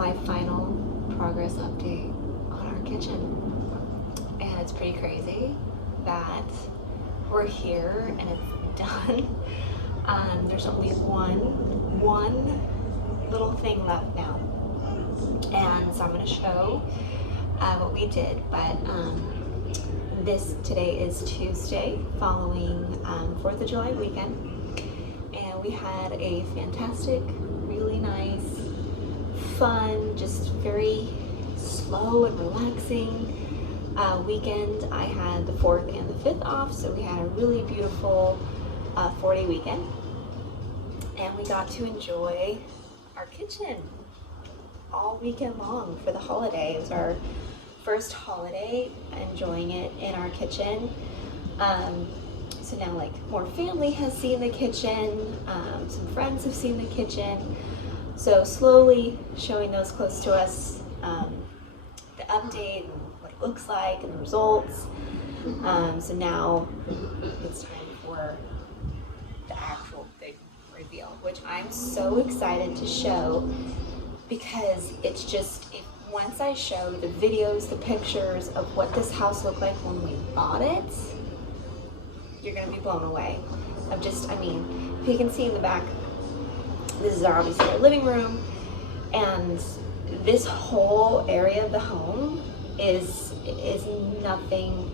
my final progress update on our kitchen. And it's pretty crazy that we're here and it's done. There's only one little thing left now. And so I'm gonna show what we did, but today is Tuesday following 4th of July weekend, and we had a fantastic, really nice, fun, just very slow and relaxing weekend. I had the 4th and the 5th off, so we had a really beautiful 4-day weekend, and we got to enjoy our kitchen all weekend long for the holiday. It was our first holiday enjoying it in our kitchen. So now like more family has seen the kitchen, some friends have seen the kitchen. So slowly showing those close to us, the update and what it looks like and the results. So now it's time for the actual big reveal, which I'm so excited to show, because it's just, once I show the videos, the pictures of what this house looked like when we bought it, you're gonna be blown away. If you can see in the back, this is obviously our living room, and this whole area of the home is nothing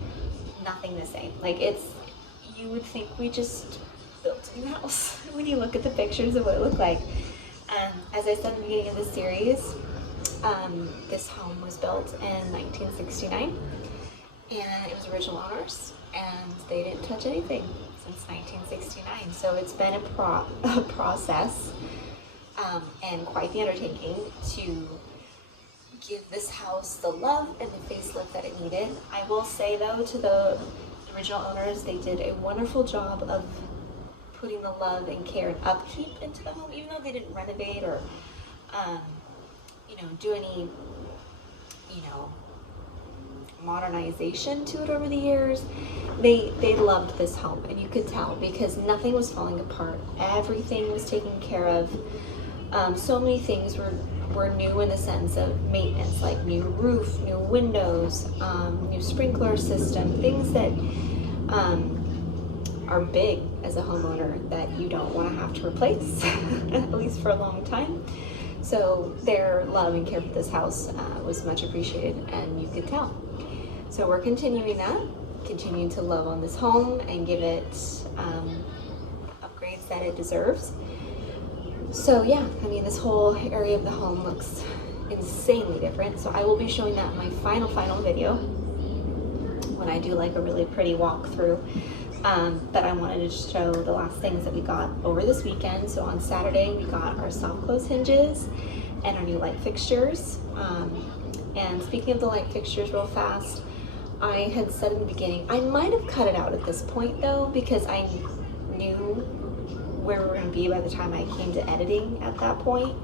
the same. Like, you would think we just built a new house when you look at the pictures of what it looked like. As I said in the beginning of this series, this home was built in 1969, and it was original owners, and they didn't touch anything since 1969. So it's been a process and quite the undertaking to give this house the love and the facelift that it needed. I will say though, to the original owners, they did a wonderful job of putting the love and care and upkeep into the home, even though they didn't renovate or do any modernization to it over the years. They loved this home, and you could tell, because nothing was falling apart. Everything was taken care of. So many things were new in the sense of maintenance, like new roof, new windows, new sprinkler system, things that are big as a homeowner that you don't want to have to replace, at least for a long time. So their love and care for this house was much appreciated, and you could tell. So we're continuing to love on this home and give it upgrades that it deserves. So yeah, this whole area of the home looks insanely different. So I will be showing that in my final video when I do like a really pretty walkthrough. But I wanted to show the last things that we got over this weekend. So on Saturday, we got our soft close hinges and our new light fixtures. And speaking of the light fixtures real fast, I had said in the beginning, I might have cut it out at this point though, because I knew where we were going to be by the time I came to editing at that point.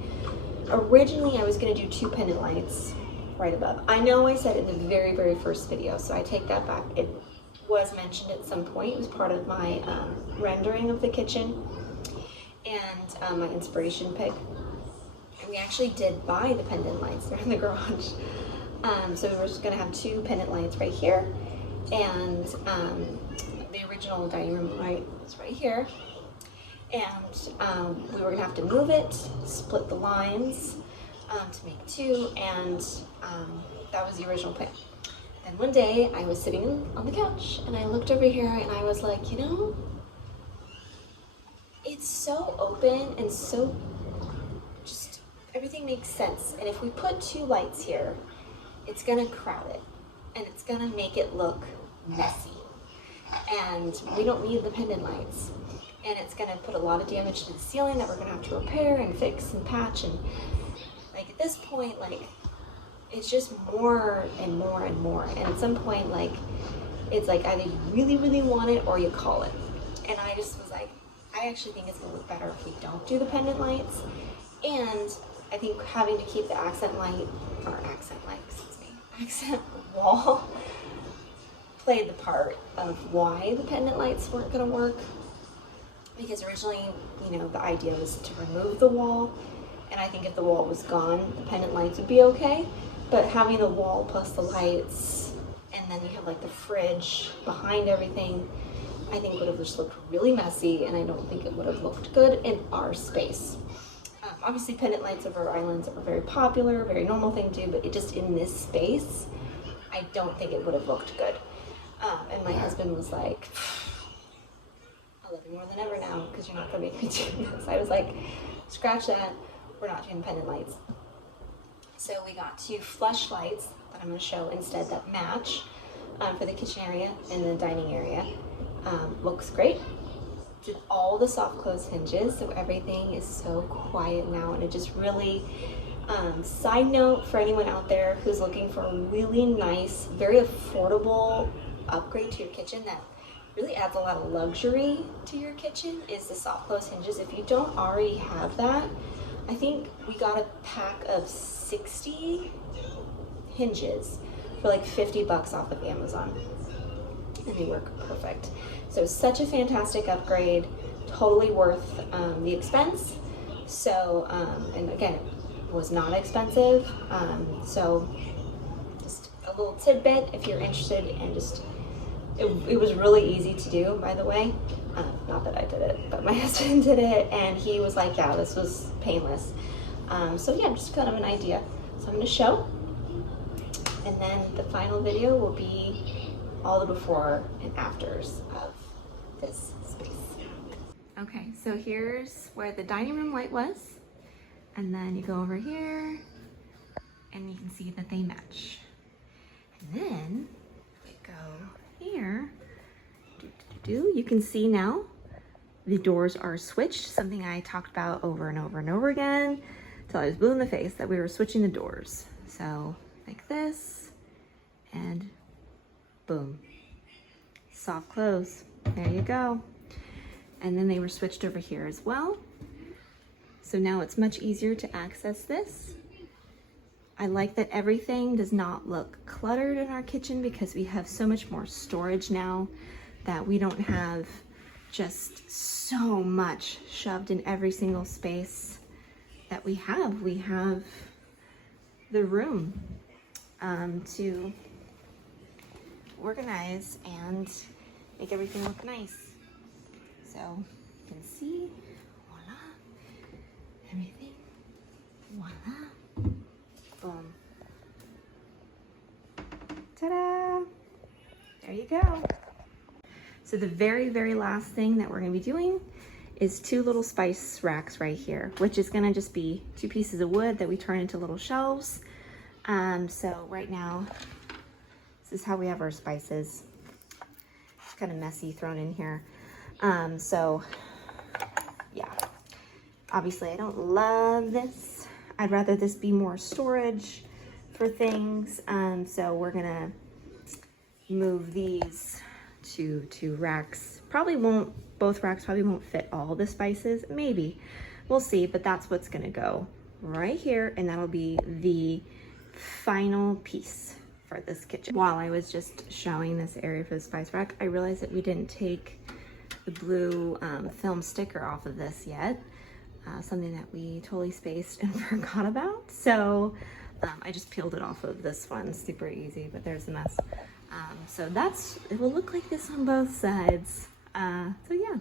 Originally, I was going to do 2 pendant lights right above. I know I said it in the very, very first video, so I take that back. It was mentioned at some point. It was part of my rendering of the kitchen and my inspiration pick. And we actually did buy the pendant lights. They're in the garage. So we were just gonna have 2 pendant lights right here, and the original dining room light was right here. And we were gonna have to move it, split the lines to make 2, and that was the original plan. And one day I was sitting on the couch and I looked over here and I was like, it's so open and so just everything makes sense. And if we put 2 lights here, it's gonna crowd it and it's gonna make it look messy. And we don't need the pendant lights. And it's gonna put a lot of damage to the ceiling that we're gonna have to repair and fix and patch. And like at this point, it's just more and more and more. And at some point, it's like either you really, really want it or you call it. And I just was like, I actually think it's gonna look better if we don't do the pendant lights. And I think having to keep the accent wall played the part of why the pendant lights weren't gonna work. Because originally, the idea was to remove the wall And I think if the wall was gone, the pendant lights would be okay. But having the wall plus the lights, and then you have like the fridge behind everything, I think would have just looked really messy, and I don't think it would have looked good in our space. Obviously pendant lights over islands are very popular, very normal thing to do, but it just in this space, I don't think it would have looked good. And my husband was like, I love you more than ever now because you're not going to make me do this. I was like, scratch that, we're not doing pendant lights. So we got 2 flush lights that I'm going to show instead that match for the kitchen area and the dining area. Looks great. Did all the soft close hinges, so everything is so quiet now, and it just really, side note for anyone out there who's looking for a really nice, very affordable upgrade to your kitchen that really adds a lot of luxury to your kitchen is the soft close hinges. If you don't already have that, I think we got a pack of 60 hinges for like 50 bucks off of Amazon, and they work perfect. So such a fantastic upgrade, totally worth the expense. So, and again, it was not expensive. So just a little tidbit if you're interested, and just, it was really easy to do, by the way. Not that I did it, but my husband did it, and he was like, yeah, this was painless. So yeah, just kind of an idea. So I'm gonna show, and then the final video will be all the before and afters of this space. Okay, so here's where the dining room light was, and then you go over here and you can see that they match. And then we go here, you can see now the doors are switched, something I talked about over and over and over again till I was blue in the face that we were switching the doors. So like this, and boom, soft close. There you go. And then they were switched over here as well. So now it's much easier to access this. I like that everything does not look cluttered in our kitchen because we have so much more storage now that we don't have just so much shoved in every single space that we have. We have the room to organize and make everything look nice. So you can see, voila, everything, voila, boom. Ta-da! There you go. So the very, very last thing that we're gonna be doing is 2 little spice racks right here, which is gonna just be 2 pieces of wood that we turn into little shelves. So right now, this is how we have our spices. It's kind of messy thrown in here. So yeah, obviously I don't love this. I'd rather this be more storage for things. So we're gonna move these to 2 racks. Both racks probably won't fit all the spices. Maybe, we'll see, but that's what's gonna go right here, and that'll be the final piece for this kitchen. While I was just showing this area for the spice rack, I realized that we didn't take the blue film sticker off of this yet. Something that we totally spaced and forgot about. So I just peeled it off of this one. Super easy, but there's the mess. So it will look like this on both sides. So yeah.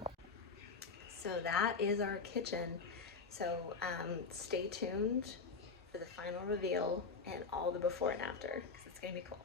So that is our kitchen. So stay tuned for the final reveal and all the before and after, because it's gonna be cool.